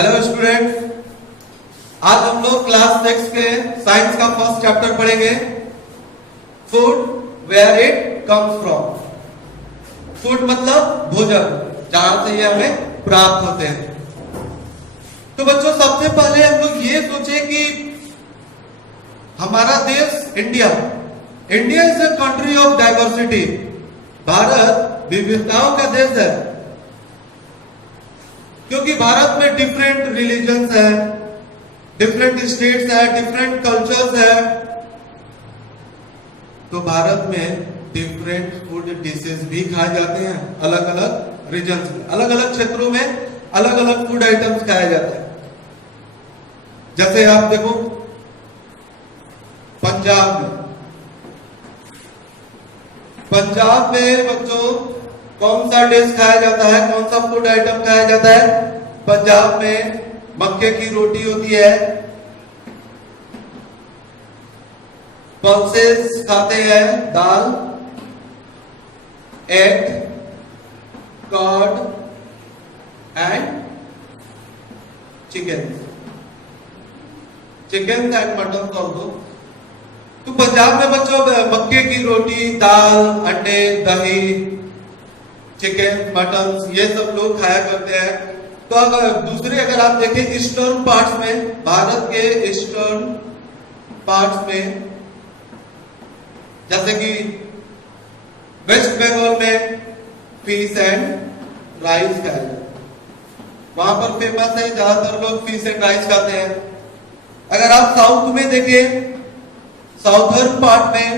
Hello students, आज हम लोग क्लास 6 के साइंस का फर्स्ट चैप्टर पढ़ेंगे। Food where it comes from. Food मतलब भोजन, जहां से ये हमें प्राप्त होते हैं। तो बच्चों, सबसे पहले हम लोग ये सोचे कि हमारा देश India is a country of diversity. Bharat विविधताओं का देश है, क्योंकि भारत में डिफरेंट रिलीजन्स है, डिफरेंट स्टेट्स है, डिफरेंट कल्चर्स है। तो भारत में डिफरेंट फूड डिशेस भी खाए जाते हैं। अलग अलग रीजन्स में, अलग अलग क्षेत्रों में अलग अलग फूड आइटम्स खाए जाते हैं। जैसे आप देखो, पंजाब में बच्चों कौन सा डिश खाया जाता है, कौन सा फूड आइटम खाया जाता है? पंजाब में मक्के की रोटी होती है, पल्सेस खाते हैं, दाल, egg, curd and chicken and mutton कर दो। तो पंजाब में बच्चों मक्के की रोटी, दाल, अंडे, दही, चिकन, मटन, ये सब लोग खाया करते हैं। तो अगर आप देखें ईस्टर्न पार्ट्स में, भारत के ईस्टर्न पार्ट्स में, जैसे कि वेस्ट बंगाल में फिश एंड राइस खाया जाता है। वहां पर फेमस है, ज्यादातर लोग फिश एंड राइस खाते हैं। अगर आप साउथ में देखें, साउथर्न पार्ट में,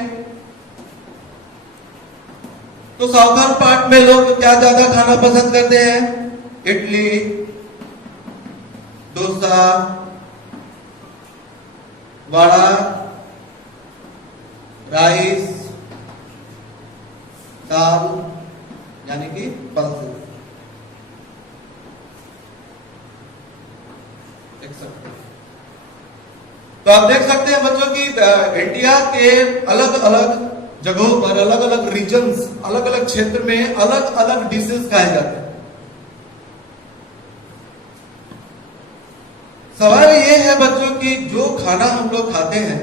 तो साउथर्न पार्ट में लोग क्या ज्यादा खाना पसंद करते हैं? इडली, डोसा, वड़ा, राइस, दाल, यानी कि पल्सेस। तो आप देख सकते हैं बच्चों की इंडिया के अलग अलग जगहों पर, अलग अलग रीजन्स, अलग अलग क्षेत्र में अलग अलग डिशेस खाए जाते हैं। सवाल ये है बच्चों कि जो खाना हम लोग खाते हैं,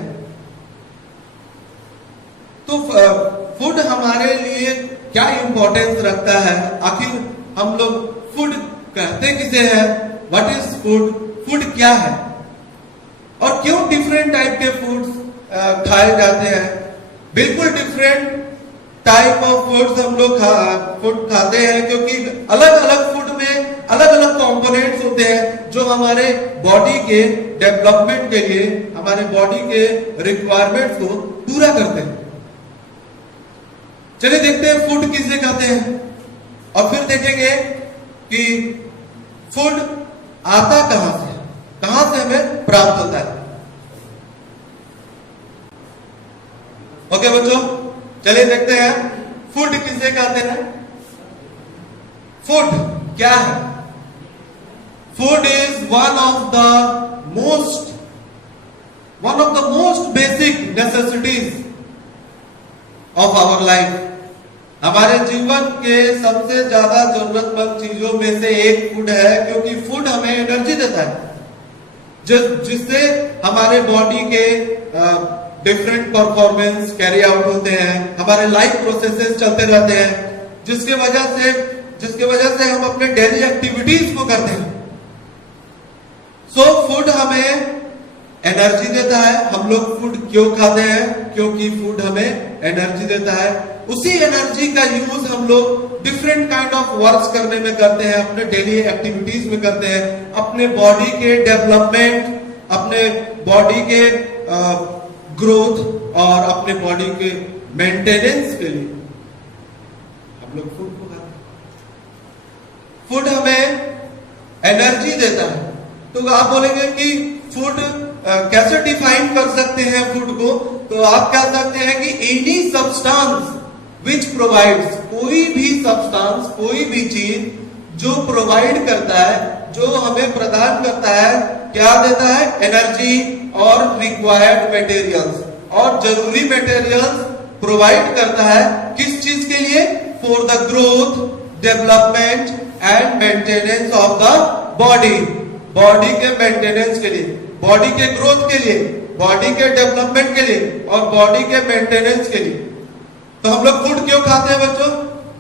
तो फूड हमारे लिए क्या इंपॉर्टेंस रखता है? आखिर हम लोग फूड कहते किसे हैं? What is food? फूड क्या है और क्यों डिफरेंट टाइप के फूड्स खाए जाते हैं? बिल्कुल डिफरेंट टाइप ऑफ फूड्स हम लोग फूड खाते हैं, क्योंकि अलग अलग फूड में अलग अलग कंपोनेंट्स होते हैं जो हमारे बॉडी के डेवलपमेंट के लिए, हमारे बॉडी के रिक्वायरमेंट्स को पूरा करते हैं। चलिए देखते हैं फूड किसे कहते हैं, और फिर देखेंगे कि फूड आता कहां से, कहां से हमें प्राप्त होता है। ओके बच्चों, चलिए देखते हैं फूड किसे कहते हैं। फूड क्या है? Food is one of the most basic necessities of our life. हमारे जीवन के सबसे ज्यादा जरूरतमंद चीजों में से एक फूड है, क्योंकि फूड हमें एनर्जी देता है, जिससे हमारे बॉडी के डिफरेंट परफॉर्मेंस कैरी आउट होते हैं, हमारे लाइफ प्रोसेसेस चलते रहते हैं, जिसके वजह से हम अपने डेली एक्टिविटीज को करते हैं। सो फूड हमें एनर्जी देता है। हम लोग फूड क्यों खाते हैं? क्योंकि फूड हमें एनर्जी देता है। उसी एनर्जी का यूज हम लोग डिफरेंट काइंड ऑफ वर्क्स करने में करते हैं, अपने डेली एक्टिविटीज में करते हैं, अपने बॉडी के डेवलपमेंट, अपने बॉडी के ग्रोथ और अपने बॉडी के मेंटेनेंस के लिए हम लोग फूड को खाते हैं। फूड हमें एनर्जी देता है। तो आप बोलेंगे कि फूड कैसे डिफाइन कर सकते हैं फूड को? तो आप कह सकते हैं कि एनी सब्सटेंस विच प्रोवाइड्स, कोई भी सब्सटेंस, कोई भी चीज जो प्रोवाइड करता है, जो हमें प्रदान करता है, क्या देता है? एनर्जी और रिक्वायर्ड मटेरियल्स, और जरूरी मटेरियल्स प्रोवाइड करता है। किस चीज के लिए? For the growth, development and maintenance of the body. Body के मेंटेनेंस के लिए, बॉडी के ग्रोथ के लिए, बॉडी के डेवलपमेंट के लिए और बॉडी के मेंटेनेंस के लिए। तो हम लोग फूड क्यों खाते हैं बच्चों?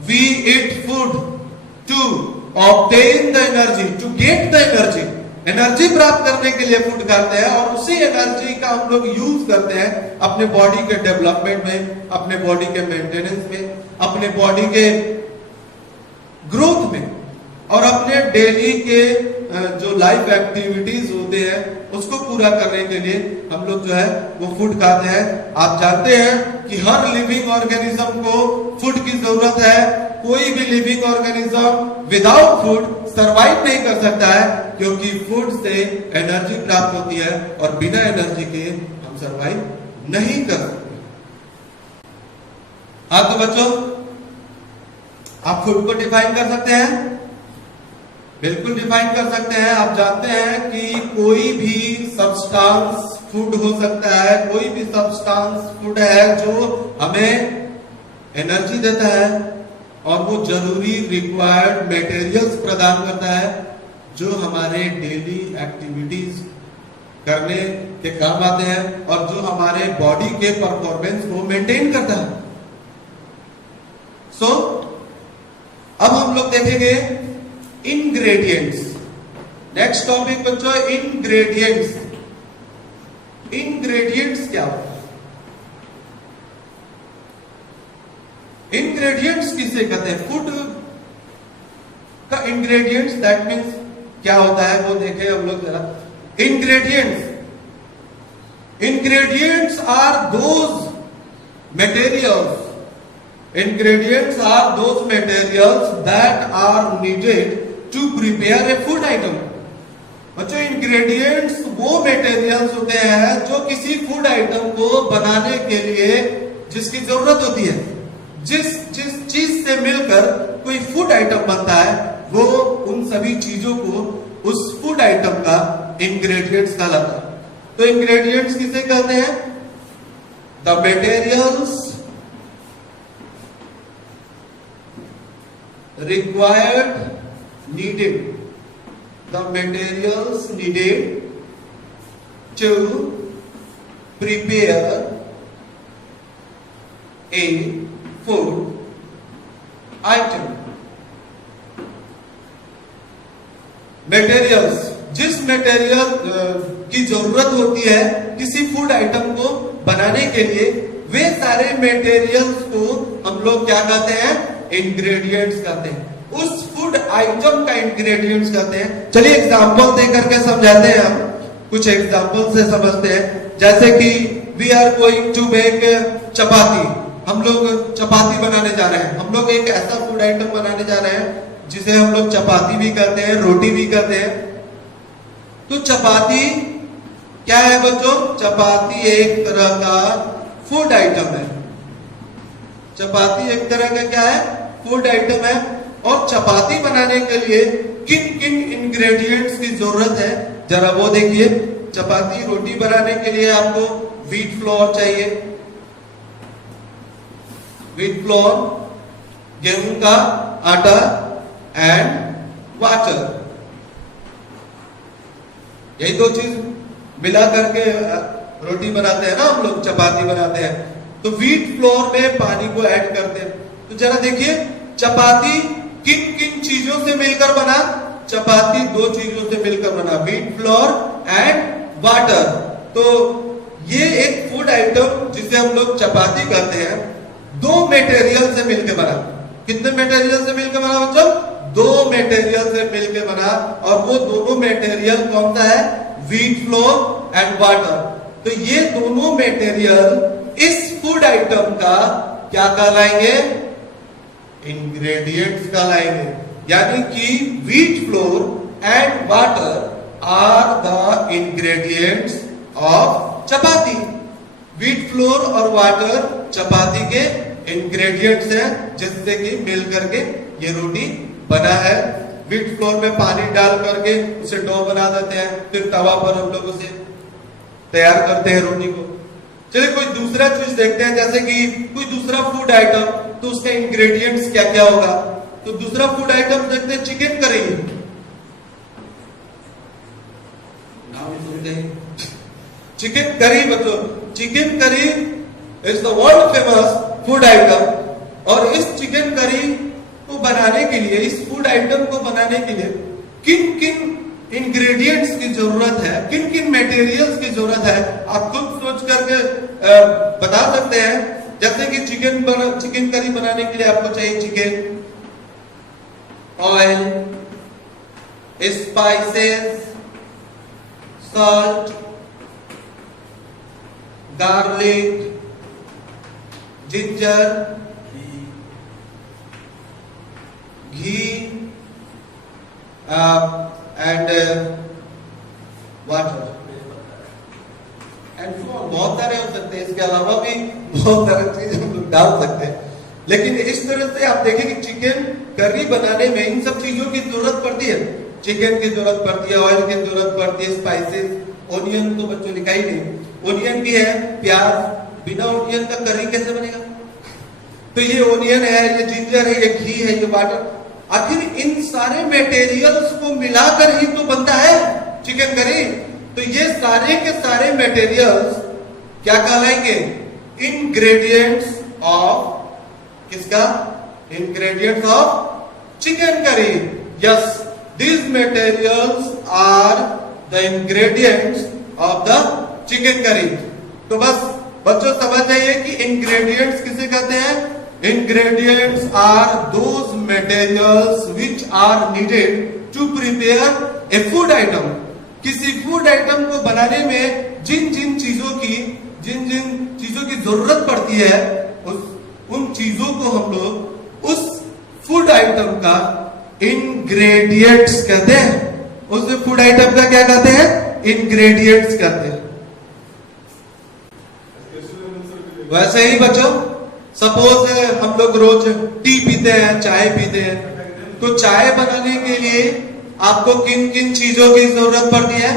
We eat food to obtain the energy, to get the energy. Energy प्राप्त करने के लिए फूड खाते हैं और उसी एनर्जी का हम लोग यूज करते हैं अपने बॉडी के डेवलपमेंट में, अपने बॉडी के मेंटेनेंस में, अपने बॉडी के ग्रोथ में और अपने डेली के जो लाइफ एक्टिविटीज होते हैं उसको पूरा करने के लिए हम लोग जो है वो फूड खाते हैं। आप जानते हैं कि हर लिविंग ऑर्गेनिज्म को फूड की जरूरत है। कोई भी living organism without food survive नहीं कर सकता है, क्योंकि फूड से एनर्जी प्राप्त होती है और बिना एनर्जी के हम सरवाइव नहीं कर सकते। हाँ तो बच्चों, आप फूड को डिफाइन कर सकते हैं? बिल्कुल डिफाइन कर सकते हैं। आप जानते हैं कि कोई भी सब्सटेंस फूड हो सकता है, कोई भी सब्सटेंस फूड है जो हमें एनर्जी देता है और वो जरूरी रिक्वायर्ड मटेरियल्स प्रदान करता है जो हमारे डेली एक्टिविटीज करने के काम आते हैं और जो हमारे बॉडी के परफॉर्मेंस को मेंटेन करता है। सो अब हम लोग देखेंगे इंग्रेडिएंट्स। नेक्स्ट टॉपिक बच्चों, इंग्रेडिएंट्स। इंग्रेडिएंट्स क्या होता है? इंग्रेडिएंट्स किसे कहते हैं? फूड का इंग्रेडिएंट्स, दैट मीन्स क्या होता है वो देखें हम लोग जरा। Ingredients, ingredients are those materials, ingredients are those materials that are needed to prepare a food item। बच्चों, इंग्रेडिएंट्स वो मटेरियल्स होते हैं जो किसी फूड आइटम को बनाने के लिए जिसकी जरूरत होती है। जिस चीज से मिलकर कोई फूड आइटम बनता है वो उन सभी चीजों को उस फूड आइटम का इंग्रेडिएंट्स कहलाता है। तो इंग्रेडिएंट्स किसे कहते हैं? The materials required, needed, the materials needed to prepare a food item। Materials, जिस मटेरियल की जरूरत होती है किसी फूड आइटम को बनाने के लिए, वे सारे मटेरियल्स को हम लोग क्या कहते हैं? इंग्रेडिएंट्स कहते हैं। उस फूड आइटम का इंग्रेडिएंट्स कहते हैं। चलिए एग्जांपल दे करके समझाते हैं। हम कुछ एग्जांपल से समझते हैं। जैसे कि we are going to make chapati. हम लोग चपाती बनाने जा रहे हैं। हम लोग एक ऐसा फूड आइटम बनाने जा रहे हैं जिसे हम लोग चपाती भी कहते हैं, रोटी भी कहते हैं। तो चपाती क्या है बच्चों? चपाती एक तरह का फूड आइटम है। चपाती एक तरह का क्या है? फूड आइटम है। और चपाती बनाने के लिए किन किन इंग्रेडिएंट्स की जरूरत है जरा वो देखिए। चपाती रोटी बनाने के लिए आपको व्हीट फ्लोर चाहिए, व्हीट फ्लोर, गेहूं का आटा एंड वाटर। यही दो चीज मिला करके रोटी बनाते हैं ना हम लोग, चपाती बनाते हैं। तो व्हीट फ्लोर में पानी को ऐड करते हैं। तो जरा देखिए चपाती किन किन चीजों से मिलकर बना? चपाती दो चीजों से मिलकर बना, व्हीट फ्लोर एंड वाटर। तो ये एक फूड आइटम जिसे हम लोग चपाती कहते हैं, दो मटेरियल से मिलकर बना। कितने मटेरियल से मिलकर बना बच्चों? दो मटेरियल से मिलकर बना। और वो दोनों मटेरियल कौन सा है? Wheat flour and water. तो ये दोनों मटेरियल इस फूड आइटम का क्या कहलाएंगे? इंग्रेडिएंट्स कहलाएंगे। यानी कि wheat flour and water are the ingredients of chapati. Wheat flour और वाटर चपाती के इंग्रेडिएंट्स हैं जिससे कि मिल करके ये रोटी बना है। व्हीट फ्लोर में पानी डाल करके उसे डो बना देते हैं, फिर तवा पर हम लोग उसे तैयार करते हैं रोटी को। चलिए कोई दूसरा चीज देखते हैं, जैसे कि कोई दूसरा फूड आइटम, तो उसके इंग्रेडिएंट्स क्या क्या होगा। तो दूसरा फूड आइटम देखते हैं, चिकन करी। चिकन करी बच्चों, chicken curry is the world famous food item. और इस चिकन करी को बनाने के लिए, इस फूड आइटम को बनाने के लिए किन किन इंग्रेडिएंट्स की जरूरत है, किन किन मटेरियल्स की जरूरत है, आप खुद सोच करके बता सकते हैं। जैसे कि चिकन करी बनाने के लिए आपको चाहिए chicken, oil, spices, salt, garlic, ginger, ghee and water and बहुत सारे हो सकते हैं। इसके अलावा भी बहुत सारे चीज हम लोग डाल सकते हैं। लेकिन इस तरह से आप देखें कि चिकन करी बनाने में इन सब चीजों की जरूरत पड़ती है। चिकन की जरूरत पड़ती है, ऑयल की जरूरत पड़ती है, स्पाइसेस, ओनियन तो बच्चों लिखा ही नहीं, ओनियन भी है, प्याज, बिना ओनियन का करी कैसे बनेगा? तो ये ओनियन है, ये जिंजर है, ये घी है, ये वाटर, आखिर इन सारे मटेरियल्स को मिलाकर ही तो बनता है चिकन करी। तो ये सारे के सारे मटेरियल्स क्या कहलाएंगे? इंग्रेडिएंट्स ऑफ किसका? Ingredients of chicken curry. Yes, these materials are the ingredients of the chicken curry। तो बस बच्चों समझ जाइए कि इंग्रेडिएंट्स किसे कहते हैं? Ingredients are those materials which are needed to prepare a food item. किसी फूड आइटम को बनाने में जिन जिन चीजों की जरूरत पड़ती है, उन चीजों को हम लोग उस फूड आइटम का इंग्रेडिएंट्स कहते हैं। उस फूड आइटम का क्या कहते हैं? इंग्रेडिएंट्स कहते हैं। वैसे ही बच्चों, सपोज हम लोग रोज टी पीते हैं, चाय पीते हैं, तो चाय बनाने के लिए आपको किन किन चीजों की जरूरत पड़ती है?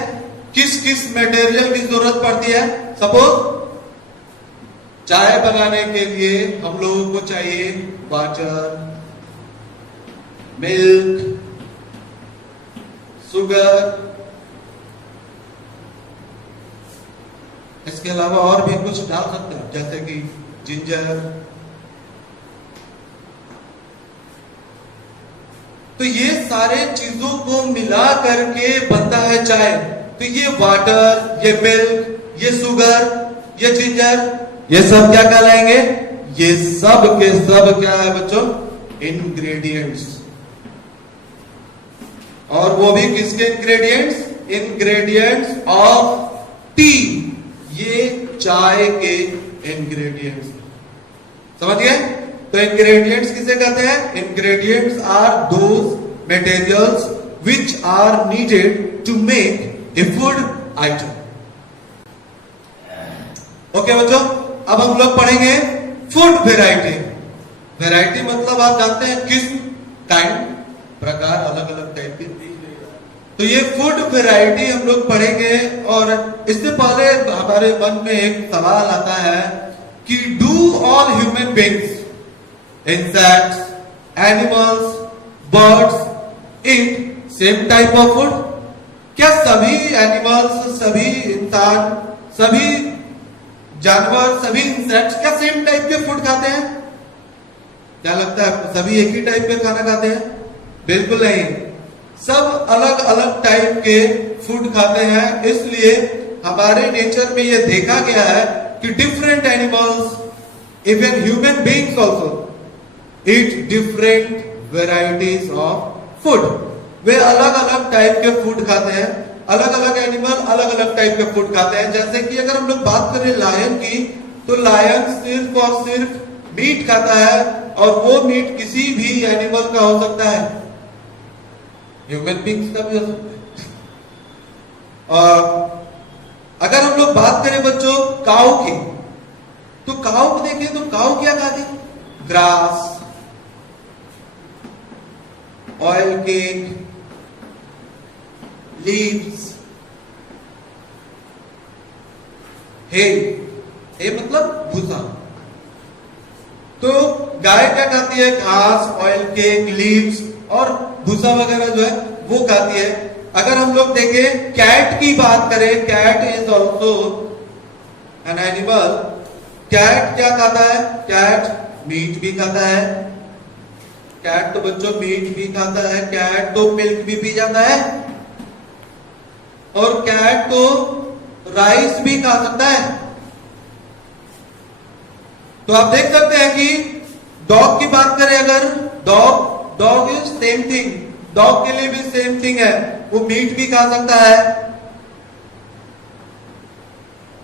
किस किस मटेरियल की जरूरत पड़ती है? सपोज चाय बनाने के लिए हम लोगों को चाहिए वाटर, मिल्क, शुगर, इसके अलावा और भी कुछ डाल सकते हैं जैसे कि जिंजर। तो ये सारे चीजों को मिला करके बनता है चाय। तो ये वाटर, ये मिल्क, ये शुगर, ये जिंजर, ये सब क्या कहलाएंगे? ये सब के सब क्या है बच्चों? इंग्रेडिएंट्स। और वो भी किसके इंग्रेडिएंट्स? Ingredients of T. ये चाय के इंग्रेडिएंट्स। समझ गए? तो इंग्रेडिएंट्स किसे कहते हैं? Ingredients are those materials which are needed to make a food item. Okay बच्चों, अब हम लोग पढ़ेंगे फूड वेराइटी। वेराइटी मतलब आप जानते हैं किस्म, काइंड, प्रकार, अलग अलग टाइप के। तो ये फूड वेराइटी हम लोग पढ़ेंगे। और इससे पहले हमारे मन में एक सवाल आता है कि do all human beings, insects, animals, birds eat same type of food? क्या सभी एनिमल्स, सभी इंसान, सभी जानवर, सभी इंसेक्ट्स क्या सेम टाइप के फूड खाते हैं? क्या लगता है सभी एक ही टाइप के खाना खाते हैं? बिल्कुल नहीं, सब अलग अलग टाइप के फूड खाते हैं। इसलिए हमारे नेचर में यह देखा गया है कि different animals, even human beings also eat different varieties of food. वे अलग अलग टाइप के फूड खाते हैं। अलग अलग एनिमल अलग अलग टाइप के फूड खाते हैं। जैसे कि अगर हम लोग बात करें लायन की, तो लायन सिर्फ और सिर्फ मीट खाता है, और वो मीट किसी भी एनिमल का हो सकता है, ह्यूमन बींग्स का भी हो सकता है। और अगर हम लोग बात करें बच्चों काऊ की, तो काऊ को देखें तो काऊ क्या खाती? ग्रास, ऑयल केक, लीव्स, हे मतलब भूसा। तो गाय क्या खाती है? घास, ऑयल केक, लीव्स और भूसा वगैरह जो है वो खाती है। अगर हम लोग देखें कैट की बात करें, cat is also an animal, cat क्या खाता है? कैट मीट भी खाता है। कैट तो बच्चों मीट भी खाता है, कैट तो मिल्क भी पी जाता है, और कैट तो राइस भी खा सकता है। तो आप देख सकते हैं कि डॉग की बात करें अगर, dog is same thing, dog के लिए भी सेम थिंग है, वो मीट भी खा सकता है,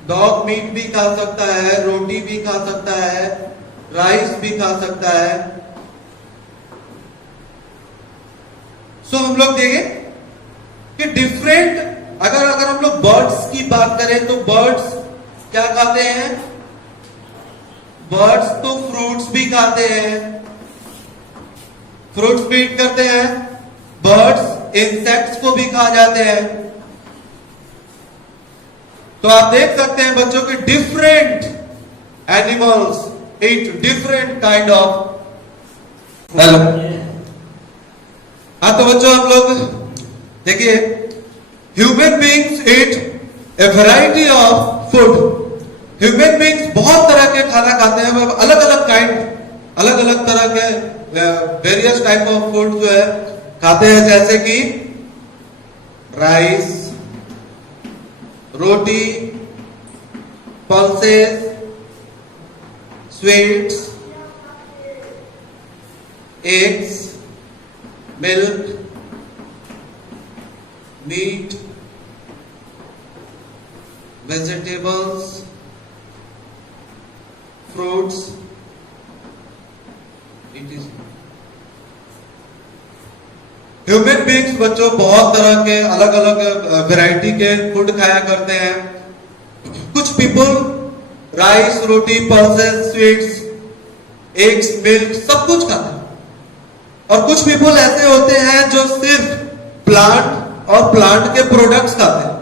डॉग मीट भी खा सकता है, रोटी भी खा सकता है, राइस भी खा सकता है। सो हम लोग देखें कि डिफरेंट, अगर हम लोग बर्ड्स की बात करें तो बर्ड्स क्या खाते हैं? बर्ड्स तो फ्रूट्स भी खाते हैं, फ्रूट्स भी ईट करते हैं। बर्ड्स इंसेक्ट्स को भी खा जाते हैं। तो आप देख सकते हैं बच्चों के different animals eat different kind of. Hello, हाँ तो बच्चों हम लोग देखिए, human beings eat A variety of food. Human beings बहुत तरह के खाना खाते हैं, अलग अलग काइंड, अलग अलग तरह के वेरियस टाइप ऑफ फूड जो है खाते हैं, जैसे कि राइस, रोटी, pulses, sweets, eggs, milk, meat, vegetables, fruits, it is human beings बच्चों बहुत तरह के अलग अलग वैरायटी के फूड खाया करते हैं। कुछ पीपल राइस, रोटी, पल्सेस, स्वीट्स, एग्स, मिल्क सब कुछ खाते हैं, और कुछ पीपल ऐसे होते हैं जो सिर्फ प्लांट और प्लांट के प्रोडक्ट्स खाते हैं,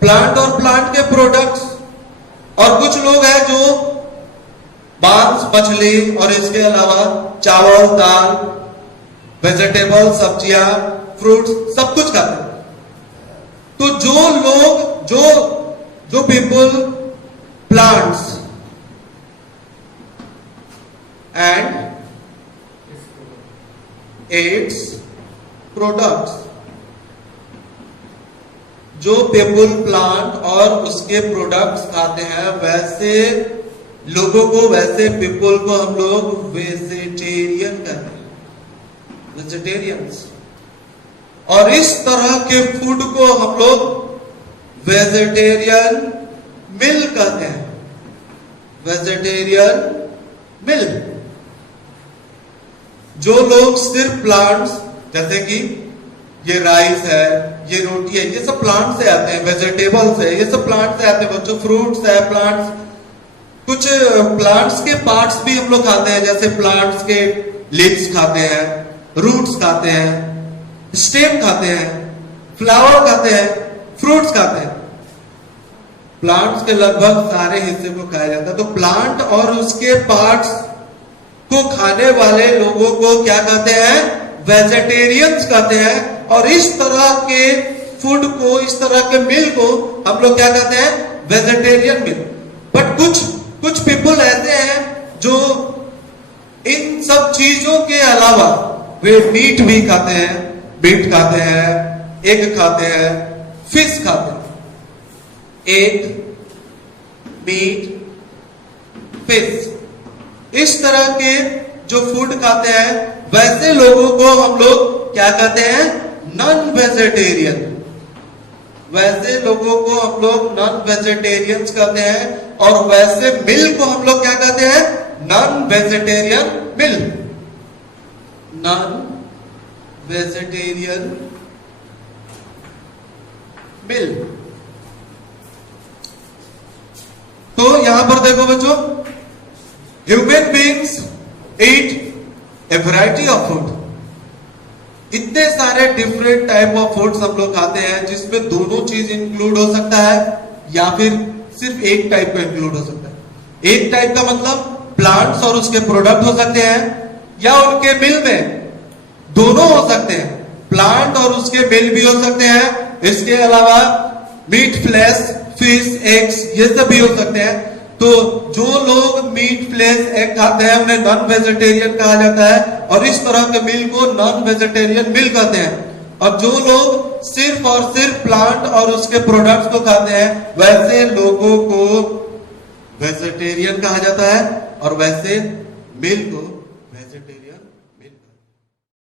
प्लांट और प्लांट के प्रोडक्ट्स। और कुछ लोग हैं जो मांस, मछली और इसके अलावा चावल, दाल, वेजिटेबल, सब्जियां, फ्रूट्स सब कुछ खाते हैं। तो जो लोग जो people plants and its products, जो पीपल प्लांट और उसके प्रोडक्ट्स खाते हैं, वैसे लोगों को, वैसे पीपल को हम लोग वेजिटेरियन कहते हैं, वेजिटेरियंस। और इस तरह के फूड को हम लोग वेजिटेरियन मील कहते हैं, वेजिटेरियन मील। जो लोग सिर्फ प्लांट्स, जैसे कि ये राइस है, ये रोटी है, ये सब प्लांट से आते हैं, वेजिटेबल्स है, ये सब प्लांट से आते हैं बच्चों, फ्रूट्स है, प्लांट्स, कुछ प्लांट्स के पार्ट्स भी हम लोग खाते हैं, जैसे प्लांट्स के लीव्स खाते हैं, रूट्स खाते हैं, स्टेम खाते हैं, फ्लावर खाते हैं, फ्रूट्स खाते हैं। प्लांट्स के लगभग सारे हिस्से को खाया जाता है। तो प्लांट और उसके पार्ट्स को खाने वाले लोगों को क्या कहते हैं? वेजिटेरियंस कहते हैं। और इस तरह के फूड को, इस तरह के मील को हम लोग क्या कहते हैं? Vegetarian meal. बट कुछ पीपल ऐसे हैं जो इन सब चीजों के अलावा वे मीट भी खाते हैं, मीट खाते हैं, एग खाते हैं, फिश खाते हैं। एग, मीट, फिश, इस तरह के जो फूड खाते हैं, वैसे लोगों को हम लोग क्या कहते हैं? Non vegetarian. वैसे लोगों को हम लोग नॉन वेजिटेरियंस कहते हैं। और वैसे मिल को हम लोग क्या कहते हैं? नॉन वेजिटेरियन मिल, नॉन वेजिटेरियन मिल। तो यहां पर देखो बच्चों, human beings eat A variety of food. इतने सारे डिफरेंट टाइप ऑफ फूड्स हम लोग खाते हैं, जिसमें दोनों चीज इंक्लूड हो सकता है या फिर सिर्फ एक टाइप का इंक्लूड हो सकता है। एक टाइप का मतलब प्लांट्स और उसके प्रोडक्ट हो सकते हैं, या उनके मिल में दोनों हो सकते हैं, प्लांट और उसके मिल भी हो सकते हैं। इसके अलावा मीट, फ्लैश, फिश, एग्स, ये सब भी हो सकते हैं। तो जो लोग मीट, फ्लेश, एग खाते हैं उन्हें नॉन वेजिटेरियन कहा जाता है, और इस तरह के मील को नॉन वेजिटेरियन मील कहते हैं। और जो लोग सिर्फ और सिर्फ प्लांट और उसके प्रोडक्ट्स को खाते हैं वैसे लोगों को वेजिटेरियन कहा जाता है, और वैसे मील को